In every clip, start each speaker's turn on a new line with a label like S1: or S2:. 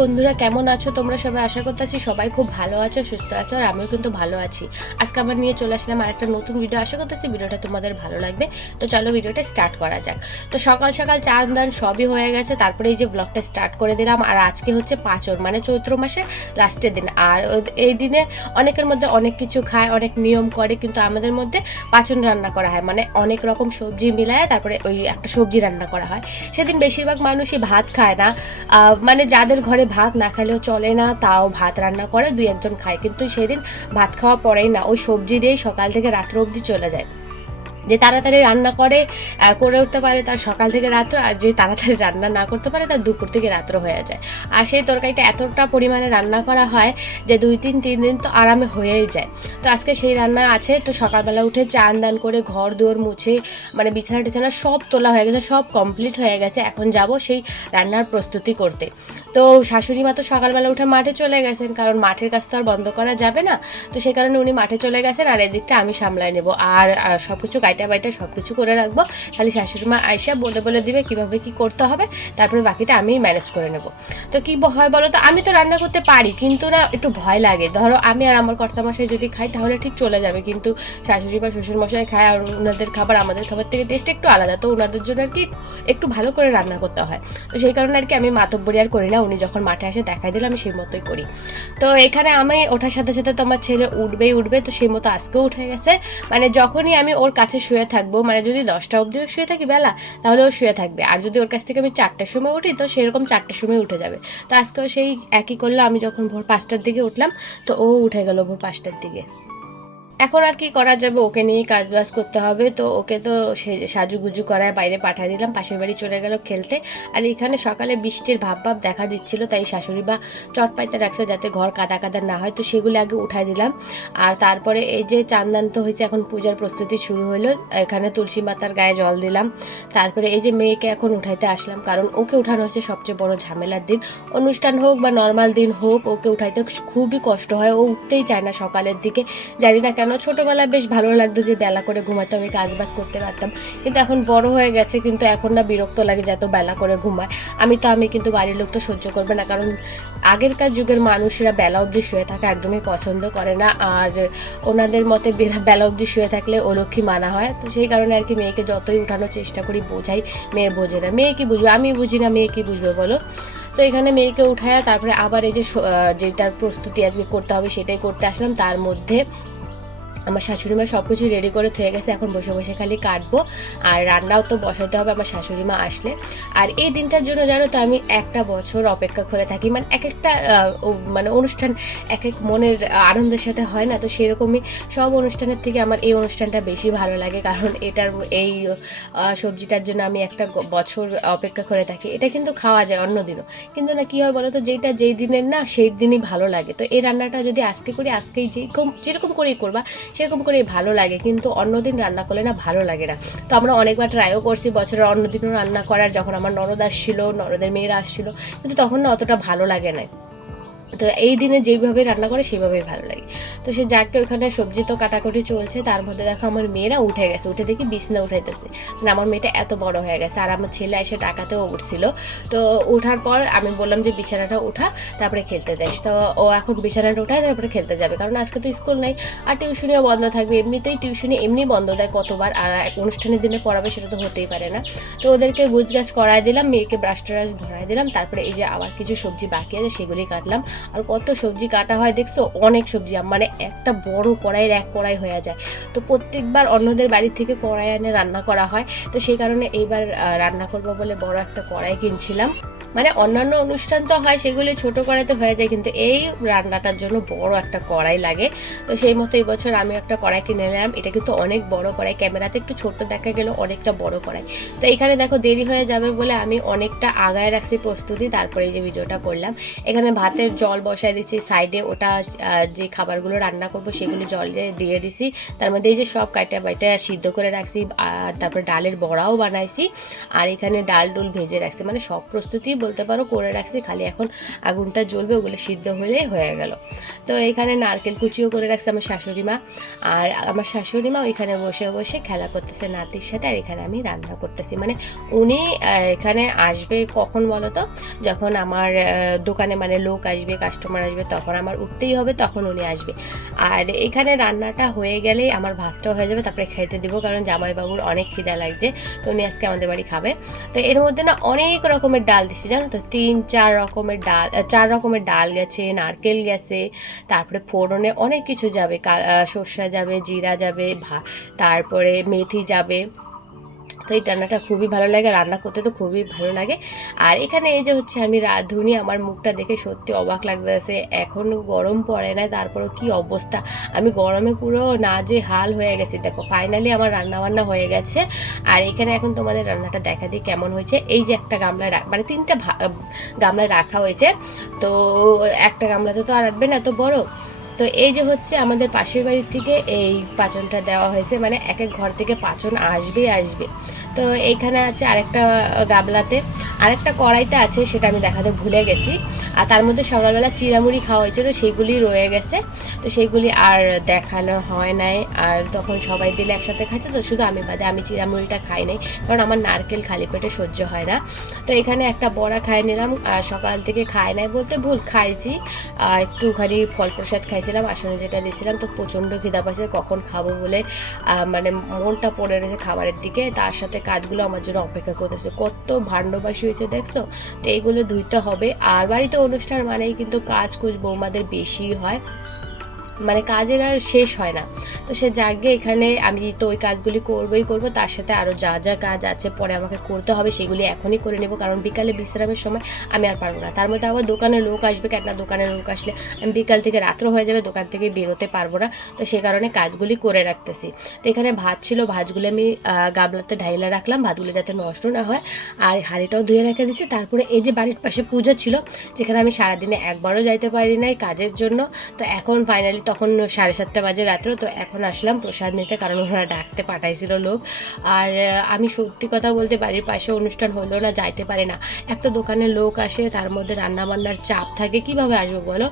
S1: বন্ধুরা কেমন আছো? তোমরা সবাই আশা করতেছি সবাই খুব ভালো আছো, সুস্থ আছো, আর আমিও কিন্তু ভালো আছি। আজকে আবার নিয়ে চলে আসলাম আরেকটা নতুন ভিডিও আশা করতেছি ভিডিওটা তোমাদের ভালো লাগবে। তো চলো ভিডিওটা স্টার্ট করা যাক। তো সকাল সকাল চান দান সবই হয়ে গেছে, তারপরে এই যে ব্লগটা স্টার্ট করে দিলাম। আর আজকে হচ্ছে পাঁচর মানে চৈত্র মাসের লাস্টের দিন। আর এই দিনে অনেকের মধ্যে অনেক কিছু খায়, অনেক নিয়ম করে, কিন্তু আমাদের মধ্যে পাচন রান্না করা হয়। মানে অনেক রকম সবজি মিলায় তারপরে ওই একটা সবজি রান্না করা হয়। সেদিন বেশিরভাগ মানুষই ভাত খায় না। মানে যাদের ঘরে ভাত না খেলেও চলে না, তাও ভাত রান্না করে, দুই একজন খায়। কিন্তু সেদিন ভাত খাওয়া পরেই না, ওই সবজি দিয়েই সকাল থেকে রাত্র অবধি চলে যায়। যে তাড়াতাড়ি রান্না করে করে উঠতে পারে তার সকাল থেকে রাত্র, আর যে তাড়াতাড়ি রান্না না করতে পারে তার দুপুর থেকে রাত্র হয়ে যায়। আর সেই তরকারিটা এতটা পরিমাণে রান্না করা হয় যে দুই তিন তিন দিন তো আরামে হয়েই যায়। তো আজকে সেই রান্না আছে, তো সকালবেলা উঠে চান দান করে ঘর দুয়ার মুছে মানে বিছানা টিছানা সব তোলা হয়ে গেছে, সব কমপ্লিট হয়ে গেছে। এখন যাব সেই রান্নার প্রস্তুতি করতে। তো শাশুড়ি মা তো সকালবেলা উঠে মাঠে চলে গেছেন, কারণ মাঠের কাজ তো আর বন্ধ করা যাবে না। তো সেই কারণে উনি মাঠে চলে গেছেন, আর এদিকটা আমি সামলাই নেব। আর সব কিছু গাইটা বাইটা সব কিছু করে রাখব। খালি শাশুড়ি মা আইসা বলে বলে দিবে কীভাবে কি করতে হবে, তারপরে বাকিটা আমি ম্যানেজ করে নেব। তো কি হয় বলো তো, আমি তো রান্না করতে পারি, কিন্তু না একটু ভয় লাগে। ধরো আমি আর আমার কর্তামশাই যদি খাই, তাহলে ঠিক চলে যাবে, কিন্তু শাশুড়ি বা শ্বশুর মশাই খায় আর ওনাদের খাবার আমাদের খাবার থেকে টেস্ট একটু আলাদা। তো ওনাদের জন্য আর কি একটু ভালো করে রান্না করতে হয়। তো সেই কারণে আর কি আমি মাতব্বরি আর করি না, উনি যখন মাঠে আসে দেখাই দিলে আমি সেই মতোই করি। তো এখানে আমি ওঠার সাথে সাথে তোমার ছেলে উঠবেই উঠবে, তো সেই মতো আজকেও উঠে গেছে। মানে যখনই আমি ওর কাছে শুয়ে থাকব মানে যদি দশটা অবধিও শুয়ে থাকি বেলা, তাহলে ও শুয়ে থাকবে। আর যদি ওর কাছ থেকে আমি চারটার সময় উঠি, তো সেরকম চারটার সময় উঠে যাবে। তো আজকেও সেই একই করল, আমি যখন ভোর পাঁচটার দিকে উঠলাম, তো ও উঠে গেল ভোর পাঁচটার দিকে। এখন আর কি করা যাবে? ওকে নিয়ে কাজ বাজ করতে হবে। তো ওকে তো সে সাজুগুজু করায় বাইরে পাঠিয়ে দিলাম, পাশের বাড়ি চলে গেল খেলতে। আর এখানে সকালে বৃষ্টির ভাব ভাব দেখা দিচ্ছিল, তাই শাশুড়ি বা চট পাইতে রাখছে যাতে ঘর কাদা কাদা না হয়। তো সেগুলো আগে উঠাই দিলাম। আর তারপরে এই যে চান্দান তো হয়েছে, এখন পূজার প্রস্তুতি শুরু হলো। এখানে তুলসী মাতার গায়ে জল দিলাম। তারপরে এই যে মেয়েকে এখন উঠাইতে আসলাম, কারণ ওকে উঠানো হচ্ছে সবচেয়ে বড় ঝামেলার দিন। অনুষ্ঠান হোক বা নর্মাল দিন হোক, ওকে উঠাইতে খুবই কষ্ট হয়। ও উঠতেই চায় না সকালের দিকে। জানি না কেন ছোটোবেলায় বেশ ভালো লাগতো যে বেলা করে ঘুমাতে আমি কাজ বাজ করতে পারতাম। কিন্তু এখন বড় হয়ে গেছে, কিন্তু এখন না বিরক্ত লাগে যে এত বেলা করে ঘুমায়। আমি তো, আমি কিন্তু বাড়ির লোক তো সহ্য করবে না, কারণ আগেরকার যুগের মানুষরা বেলা অবধি শুয়ে থাকা একদমই পছন্দ করে না। আর ওনাদের মতে বেলা- অবধি শুয়ে থাকলে ও লক্ষ্মী মানা হয়। তো সেই কারণে আর কি মেয়েকে যতই উঠানোর চেষ্টা করি, বোঝাই, মেয়ে বোঝে না। মেয়ে কি বুঝবে? আমি বুঝি না, মেয়ে কি বুঝবে বলো? তো এখানে মেয়েকে উঠায়, তারপরে আবার এই যে যেটার প্রস্তুতি আজকে করতে হবে, সেটাই করতে আসলাম। তার মধ্যে আমার শাশুড়ি মা সব কিছু রেডি করে থয়ে গেছে, এখন বসে বসে খালি কাটবো আর রান্নাও তো বসাতে হবে, আমার শাশুড়ি মা আসলে। আর এই দিনটার জন্য জানো তো আমি একটা বছর অপেক্ষা করে থাকি মানে এক একটা মানে অনুষ্ঠান এক এক মনের আনন্দের সাথে হয় না, তো সেরকমই সব অনুষ্ঠানের থেকে আমার এই অনুষ্ঠানটা বেশি ভালো লাগে, কারণ এটার, এই সবজিটার জন্য আমি একটা বছর অপেক্ষা করে থাকি। এটা কিন্তু খাওয়া যায় অন্য দিনও, কিন্তু না কি হয় বলো তো যেটা যেই দিনের না, সেই দিনই ভালো লাগে। তো এই রান্নাটা যদি আজকে করি, আজকেই যেরকম যেরকম করেই করবা সেরকম করে ভালো লাগে, কিন্তু অন্যদিন রান্না করলে না ভালো লাগে না। তো আমরা অনেকবার ট্রাইও করছি, বছরের অন্যদিনও রান্না করার, যখন আমার ননদ আসছিল, ননদের মেয়েরা আসছিল, কিন্তু তখন না অতটা ভালো লাগে না তো এই দিনে যেইভাবে রান্না করে সেইভাবেই ভালো লাগে। তো সে যাকে ওখানে সবজি তো কাটাকুটি চলছে, তার মধ্যে দেখো আমার মেয়েরা উঠে গেছে, উঠে দেখি বিছনা উঠাইতেছে। মানে আমার মেয়েটা এত বড় হয়ে গেছে আর আমার ছেলে এসে টাকাতেও উঠছিল। তো ওঠার পর আমি বললাম যে বিছানাটা উঠা, তারপরে খেলতে যাস। তো ও এখন বিছানাটা উঠায়, তারপরে খেলতে যাবে। কারণ আজকে তো স্কুল নেই আর টিউশনিও বন্ধ থাকবে। এমনিতেই টিউশনি এমনি বন্ধ দেয় কতবার আর অনুষ্ঠানের দিনে পড়াবে সেটা তো হতেই পারে না। তো ওদেরকে গুজগাছ করাই দিলাম, মেয়েকে ব্রাশ ট্রাশ ধরাই দিলাম, তারপরে এই যে আবার কিছু সবজি বাকি আছে সেগুলি কাটলাম। আর কত সবজি কাটা হয় দেখছ? অনেক সবজি মানে একটা বড় কড়াইয়ের এক কড়াই হয়ে যায়। তো প্রত্যেকবার অন্যদের বাড়ি থেকে কড়াই এনে রান্না করা হয়। তো সেই কারণে এইবার রান্না করব বলে বড় একটা কড়াই কিনছিলাম। মানে অন্যান্য অনুষ্ঠান তো হয়, সেগুলি ছোট কড়াইতে হয়ে যায়, কিন্তু এই রান্নাটার জন্য বড় একটা কড়াই লাগে। তো সেই মতো এই বছর আমি একটা কড়াই কিনে নিলাম। এটা কিন্তু অনেক বড় কড়াই, ক্যামেরাতে একটু ছোট দেখা গেল, অনেকটা বড় কড়াই। তো এখানে দেখো দেরি হয়ে যাবে বলে আমি অনেকটা আগায় রাখছি প্রস্তুতি, তারপরে যে ভিডিওটা করলাম। এখানে ভাতের জল বসায় দিচ্ছি, সাইডে ওটা যে খাবারগুলো রান্না করব সেগুলো জল দিয়ে দিয়ে দিছি। তার মধ্যে এই যে সব কাটা বাইটা সিদ্ধ করে রাখছি আর তারপরে ডালের বড়াও বানাইছি। আর এখানে ডাল ডুল ভেজে রাখছি মানে সব প্রস্তুতি বলতে পারো, করে রাখছি, খালি এখন আগুনটা জ্বলবে, ওগুলো সিদ্ধ হলেই হয়ে গেল। তো এখানে নারকেল কুচিও করে রাখছে আমার শাশুড়ি মা। আর আমার শাশুড়ি মা ওইখানে বসে বসে খেলা করতেছে নাতির সাথে, আর এখানে আমি রান্না করতেছি। মানে উনি এখানে আসবে কখন বলো তো? যখন আমার দোকানে মানে লোক আসবে কাস্টমার আসবে, তখন আমার উঠতেই হবে, তখন উনি আসবে। আর এখানে রান্নাটা হয়ে গেলেই আমার ভাতটাও হয়ে যাবে, তারপরে খাইতে দিব, কারণ জামাইবাবুর অনেক খিদা লাগছে, তো উনি আজকে আমাদের বাড়ি খাবে। তো এর মধ্যে না অনেক রকমের ডাল দিচ্ছে জানো তো, তিন, চার রকমের ডাল চার রকমের ডাল গেছে, নারকেল গেছে, তারপরে ফোড়নে অনেক কিছু যাবে সর্ষা যাবে, জিরা যাবে তারপরে মেথি যাবে। তো এই রান্নাটা খুবই ভালো লাগে, রান্না করতে তো খুবই ভালো লাগে। আর এখানে এই যে হচ্ছে আমি রাঁধুনি আমার মুখটা দেখে সত্যি অবাক লাগতেছে। এখনও গরম পড়ে না তারপরেও কি অবস্থা? আমি গরমে পুরো না যে হাল হয়ে গেছি। দেখো ফাইনালি আমার রান্না বান্না হয়ে গেছে। আর এখানে এখন তোমাদের রান্নাটা দেখা দিই কেমন হয়েছে। এই যে একটা গামলায় রা- মানে তিনটা গামলায় রাখা হয়েছে। তো একটা গামলাতে তো আর রাখবে না এত বড়। তো এই যে হচ্ছে আমাদের পাশের বাড়ির থেকে এই পাচনটা দেওয়া হয়েছে মানে এক এক ঘর থেকে পাচন আসবেই আসবে। তো এইখানে আছে আরেকটা গাবলাতে। আরেকটা কড়াইতে আছে, সেটা আমি দেখাতে ভুলে গেছি। আর তার মধ্যে সকালবেলা চিড়ামুড়ি খাওয়া হয়েছিল সেগুলি রয়ে গেছে। তো সেইগুলি আর দেখানো হয় নাই। আর তখন সবাই দিলে একসাথে খাচ্ছে, তো শুধু আমি বাদে আমি চিড়ামুড়িটা খাই নাই, কারণ আমার নারকেল খালি পেটে সহ্য হয় না। তো এখানে একটা বড়া খাই নিলাম সকাল থেকে খাই নাই বলতে ভুল, খাইছি। একটুখানি ফল প্রসাদ খাইছিলাম, আসনে যেটা দিয়েছিলাম তো প্রচণ্ড খিদা পাইছে, কখন খাব বলে মানে মনটা পড়ে রয়েছে খাবারের দিকে, তার সাথে কাজগুলো আমার জন্য অপেক্ষা করতেছে। কত ভাণ্ডবাসী হয়েছে দেখছ? তো এইগুলো ধুইতে হবে। আর বাড়িতে অনুষ্ঠান মানেই কিন্তু কাজ কুজ বৌমাদের বেশি হয়। মানে কাজের আর শেষ হয় না। তো সে জাগে এখানে আমি তো ওই কাজগুলি করবোই করব, তার সাথে আরও যা যা কাজ আছে পরে আমাকে করতে হবে, সেগুলি এখনই করে নেব। কারণ বিকালে বিশ্রামের সময় আমি আর পারব না। তার মধ্যে আবার দোকানে লোক আসবে কেন না দোকানের লোক আসলে আমি বিকাল থেকে রাত্র হয়ে যাবে, দোকান থেকে বেরোতে পারব না। তো সে কারণে কাজগুলি করে রাখতেছি। তো এখানে ভাত ছিল, ভাতগুলো আমি গামলাতে ঢাইলা রাখলাম, ভাতগুলো যাতে নষ্ট না হয়। আর হাঁড়িটাও ধুয়ে রেখে দিচ্ছি তারপরে এই যে বাড়ির পাশে পুজো ছিল, যেখানে আমি সারাদিনে একবারও যাইতে পারি নাই কাজের জন্য। তো এখন ফাইনালি তখন সাড়ে সাতটা বাজে রাত্র, তো এখন আসলাম প্রসাদ নিতে, কারণ ওনারা ডাকতে পাঠাইছিল লোক। আর আমি সত্যি কথা বলতে বাড়ির পাশে অনুষ্ঠান হলো না, যাইতে পারে না। একটা দোকানে লোক আসে, তার মধ্যে রান্না বান্নার চাপ থাকে, কীভাবে আসব বলো?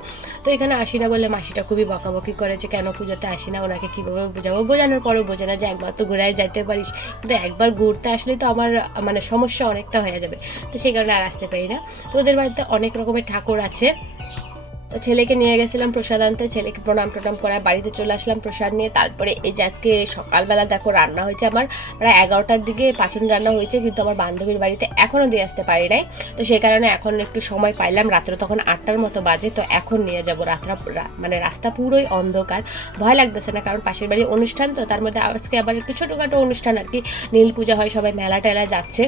S1: তো এখানে আসি না বলে মাসিটা খুবই বকাবকি করেছে কেন পুজোতে আসি না? ওনাকে কীভাবে বোঝাবো? বোঝানোর পরেও বোঝে না যে, একবার তো ঘুরায় যাইতে পারিস। কিন্তু একবার ঘুরতে আসলেই তো আমার মানে সমস্যা অনেকটা হয়ে যাবে। তো সেই কারণে আর আসতে পারি না। তো ওদের বাড়িতে অনেক রকমের ঠাকুর আছে। তো ছেলেকে নিয়ে গেছিলাম প্রসাদ আনতে, ছেলেকে প্রণাম টনাম করায় বাড়িতে চলে আসলাম প্রসাদ নিয়ে। তারপরে এই যে আজকে সকালবেলা দেখো রান্না হয়েছে আমার। প্রায় এগারোটার দিকে পাচন রান্না হয়েছে, কিন্তু আমার বান্ধবীর বাড়িতে এখনও দিয়ে আসতে পারি নাই। তো সেই কারণে এখন একটু সময় পাইলাম, রাত্রে তখন আটটার মতো বাজে, তো এখন নিয়ে যাব রাত্রা মানে রাস্তা পুরোই অন্ধকার। ভয় লাগতেছে না, কারণ পাশের বাড়ি অনুষ্ঠান, তো তার মধ্যে আজকে আবার একটু ছোটোখাটো অনুষ্ঠান আর কি। নীল পূজা হয়, সবাই মেলা টেলা যাচ্ছে।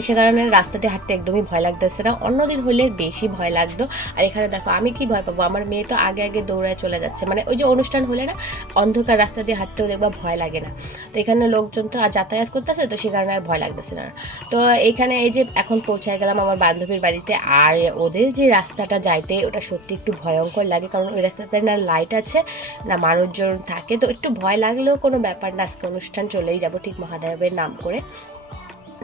S1: সে কারণে রাস্তাতে হাঁটতে একদমই ভয় লাগতেছে না। অন্যদিন হলে বেশি ভয় লাগতো। আর এখানে দেখো, আমি কি ভয় পাবো? আমার মেয়ে তো আগে আগে দৌড়ায় চলে যাচ্ছে। মানে ওই যে অনুষ্ঠান হলে না, অন্ধকার রাস্তা দিয়ে হাঁটতেও দেখবা ভয় লাগে না। তো এখানে লোকজন তো আর যাতায়াত করতেছে, তো সে কারণে আর ভয় লাগতেছে না। তো এখানে এই যে এখন পৌঁছায় গেলাম আমার বান্ধবীর বাড়িতে। আর ওদের যে রাস্তাটা যাইতে, ওটা সত্যি একটু ভয়ঙ্কর লাগে। কারণ ওই রাস্তাতে না লাইট আছে, না মানুষজন থাকে। তো একটু ভয় লাগলেও কোনো ব্যাপার না। আজকে অনুষ্ঠান চলেই যাব ঠিক মহাদেবের নাম করে।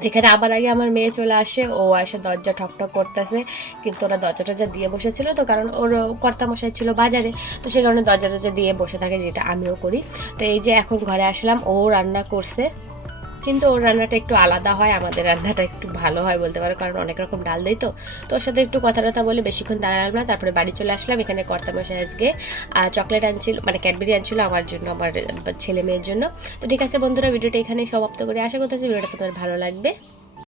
S1: এখানে আবার আগে আমার মেয়ে চলে আসে, ও এসে দরজা ঠকঠক করতেছে। কিন্তু ওরা দরজা টরজা দিয়ে বসেছিল তো, কারণ ওর কর্তামশাই ছিল বাজারে। তো সে কারণে দরজা টরজা দিয়ে বসে থাকে, যেটা আমিও করি। তো এই যে এখন ঘরে আসলাম, ও রান্না করছে। কিন্তু ওর রান্নাটা একটু আলাদা হয়, আমাদের রান্নাটা একটু ভালো হয় বলতে পারো, কারণ অনেক রকম ডাল দেয় তো। তো ওর সাথে একটু কথা টথা বলে বেশিক্ষণ দাঁড়ালাম না, তারপরে বাড়ি চলে আসলাম, এখানে কর্তামশাই আজকে চকলেট আনছিল মানে ক্যাডবেরি আনছিল আমার জন্য, আমার ছেলে মেয়ের জন্য। তো ঠিক আছে বন্ধুরা, ভিডিওটা এখানেই সমাপ্ত করে। আশা করতেছি ভিডিওটা তোমাদের ভালো লাগবে।